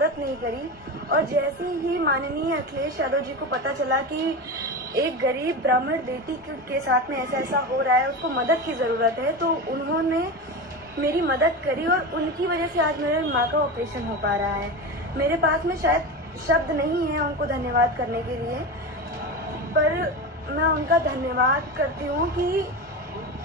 मदद नहीं करी। और जैसे ही माननीय अखिलेश यादव जी को पता चला कि एक गरीब ब्राह्मण बेटी के साथ में ऐसा ऐसा हो रहा है, उसको मदद की ज़रूरत है, तो उन्होंने मेरी मदद करी और उनकी वजह से आज मेरे माँ का ऑपरेशन हो पा रहा है। मेरे पास में शायद शब्द नहीं है उनको धन्यवाद करने के लिए, पर मैं उनका धन्यवाद करती हूँ कि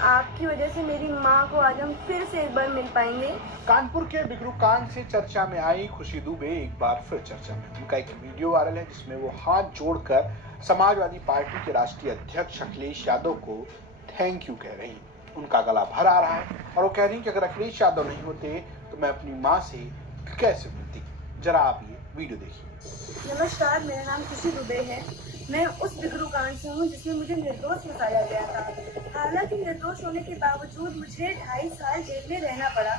आपकी वजह से मेरी माँ को आज हम फिर से एक बार मिल पाएंगे। कानपुर के बिगरू कांड से चर्चा में आई खुशी दुबे एक बार फिर चर्चा में। उनका एक वीडियो वायरल है जिसमें वो हाथ जोड़कर समाजवादी पार्टी के राष्ट्रीय अध्यक्ष अखिलेश यादव को थैंक यू कह रही हैं। उनका गला भर आ रहा है और वो कह रही हैं कि अगर अखिलेश यादव नहीं होते तो मैं अपनी माँ से कैसे मिलती। जरा आप ये वीडियो देखिए। नमस्कार, मेरा नाम खुशी दुबे है। मैं उस बिगरू कांड से हूँ जिसमें मुझे निर्दोष बताया गया था। हालांकि निर्दोष होने के बावजूद मुझे 2.5 साल जेल में रहना पड़ा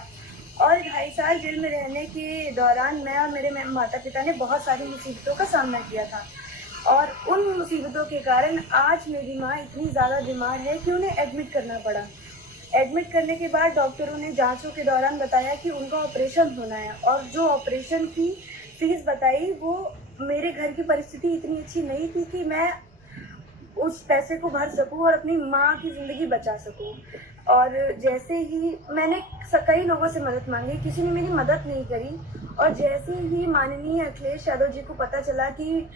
और 2.5 साल जेल में रहने के दौरान मैं और मेरे माता पिता ने बहुत सारी मुसीबतों का सामना किया था। और उन मुसीबतों के कारण आज मेरी माँ इतनी ज़्यादा बीमार है कि उन्हें एडमिट करना पड़ा। एडमिट करने के बाद डॉक्टरों ने जांचों के दौरान बताया कि उनका ऑपरेशन होना है, और जो ऑपरेशन की फीस बताई वो मेरे घर की परिस्थिति इतनी अच्छी नहीं थी कि मैं उस पैसे को भर सकूं और अपनी माँ की ज़िंदगी बचा सकूं। और जैसे ही मैंने कई लोगों से मदद मांगी, किसी ने मेरी मदद नहीं करी। और जैसे ही माननीय अखिलेश यादव जी को पता चला कि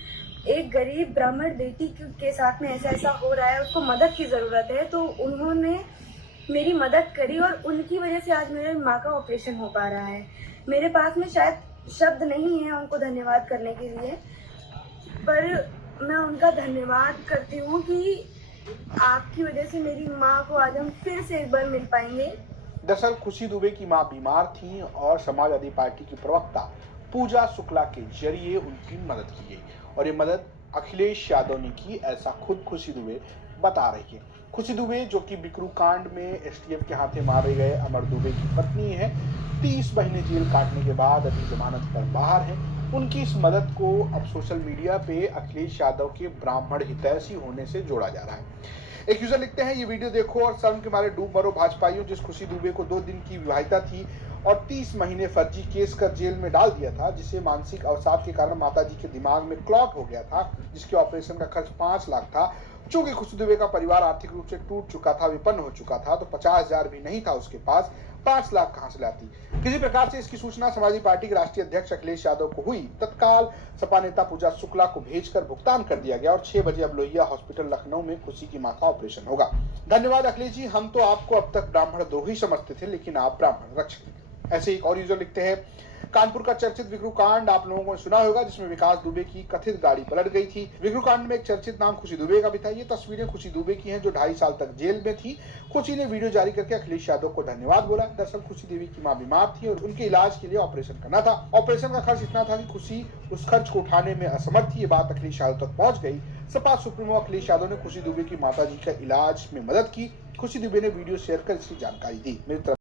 एक गरीब ब्राह्मण बेटी के साथ में ऐसा ऐसा हो रहा है, उसको मदद की ज़रूरत है, तो उन्होंने मेरी मदद करी और उनकी वजह से आज मेरे माँ का ऑपरेशन हो पा रहा है। मेरे पास में शायद शब्द नहीं है उनको धन्यवाद करने के लिए, पर मैं उनका धन्यवाद करती हूँ कि आपकी वजह से मेरी माँ को आज हम फिर से एक बार मिल पाएंगे। दरअसल खुशी दुबे की मां बीमार थी और समाजवादी पार्टी की प्रवक्ता पूजा शुक्ला के जरिए उनकी मदद की गई और ये मदद अखिलेश यादव ने की, ऐसा खुद खुशी दुबे बता रही है। खुशी दुबे जो कि बिकरू कांड में एसटीएफ के हाथे मारे गए अमर दुबे की पत्नी है, 30 महीने जेल काटने के बाद अभी जमानत पर बाहर है। उनकी इस मदद को अब सोशल मीडिया पे अखिलेश यादव के ब्राह्मण हितैषी होने से जोड़ा जा रहा है। एक यूजर लिखते हैं, ये वीडियो देखो और शर्म के मारे डूब मरो भाजपाइयों। जिस खुशी दुबे को 2 दिन की विवाहिता थी और 30 महीने फर्जी केस कर जेल में डाल दिया था, जिसे मानसिक अवसाद के कारण माताजी के दिमाग में क्लॉट हो गया था, जिसके ऑपरेशन का खर्च 5 लाख था। चूंकि खुशी दुबे का परिवार आर्थिक रूप से टूट चुका था, विपन्न हो चुका था, तो 50,000 भी नहीं था उसके पास, 5 लाख कहां से लाती। किसी प्रकार से इसकी सूचना समाजवादी पार्टी के राष्ट्रीय अध्यक्ष अखिलेश यादव को हुई। तत्काल सपा नेता पूजा शुक्ला को भेजकर भुगतान कर दिया गया और 6 बजे अब लोहिया हॉस्पिटल लखनऊ में खुशी की मां का ऑपरेशन होगा। धन्यवाद अखिलेश जी, हम तो आपको अब तक ब्राह्मण द्रोही समझते थे, लेकिन आप ब्राह्मण रक्षक। ऐसे एक और यूजर लिखते हैं, कानपुर का चर्चित बिगरू कांड आप लोगों ने सुना होगा, जिसमें विकास दुबे की कथित गाड़ी पलट गई थी। बिगरू कांड में एक चर्चित नाम खुशी दुबे का भी था। ये तस्वीरें खुशी दुबे की हैं जो 2.5 साल तक जेल में थी। खुशी ने वीडियो जारी करके अखिलेश यादव को धन्यवाद बोला। दरअसल खुशी देवी की मां बीमार थी और उनके इलाज के लिए ऑपरेशन करना था। ऑपरेशन का खर्च इतना था कि खुशी उस खर्च को उठाने में असमर्थ थी। ये बात अखिलेश यादव तक पहुंच गई। सपा सुप्रीमो अखिलेश यादव ने खुशी दुबे की माताजी का इलाज में मदद की। खुशी दुबे ने वीडियो शेयर कर इसकी जानकारी दी। मेरी तरफ